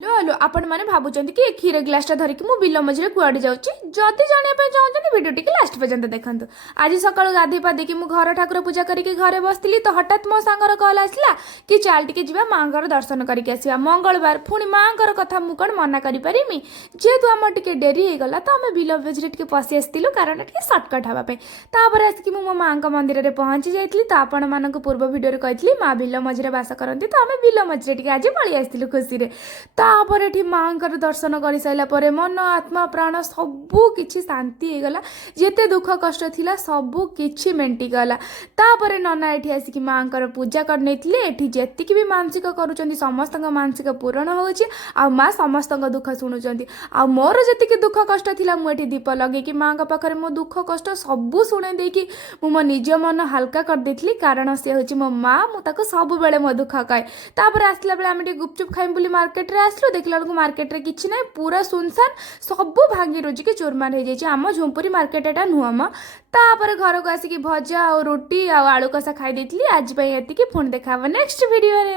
लो hello आपण मैंने भावुं कि क्षीर ग्लासटा धरिकी मु बिल मझे कुआड़े जाऊँगी जदि जानापी चाहते भिडियो टी लास्ट पर्यंत देखते। आज सकाळु गाधे पाधेकी मु घर ठाकुर पूजा करके घरे बसती तो हठात मो सांगर कल आसला कि चाल टिके जीवा माँगर दर्शन करके आसवा मंगलवार पुणी माँगर कथा मु कौन मना करें जेहेतु आम टे डेरी हो गला तो आम बिल मझे टे पशि आसलु कारण टे सर्टकट हाँपाई आसिक मो माँ मंदिर में पहुँची जाइली तो आपण मानक पूर्व भिडियो कही माँ बिल मझे बास करती तो आम बिल मझे टे आज पलि आसलु खुशी तापर एठी माँकर दर्शन कर सारापर मन आत्मा प्राण सबू किछि शांति हो गला जेते दुख कष्ट थिला सबू किछि मेंटिगला। तापर नना एठी आसिक माँकर पूजा करने एठी जेतिक भी मानसिक करूछंती समस्त मानसिक पूरण होउछि आ माँ समस्त दुख शुणुचंती आ मोर जेतिक दुख कष्ट थिला मु एठी दीप लगे कि माँ पाखरे मो दुख कष्ट सबू शुणे देकी मो निज मन हल्का कर देथली कारण से होछि मो माँ मु ताको सब बेले मो दुख कहे। तापर आसला बेले आमे गुपचुप खाइम बुली मार्केट रे आसलु देखला बेलू मार्केट रे किछि नै पूरा सुनसान सबू भांगी रोजी के चोरमार हो जाइए आम झुंपुरी मार्केट एटा नुहम। तापर घर को आसिक भजा और रोटी आलू कषा खाई देती आज एतिकी पुणी देखा नेक्स्ट वीडियो रे।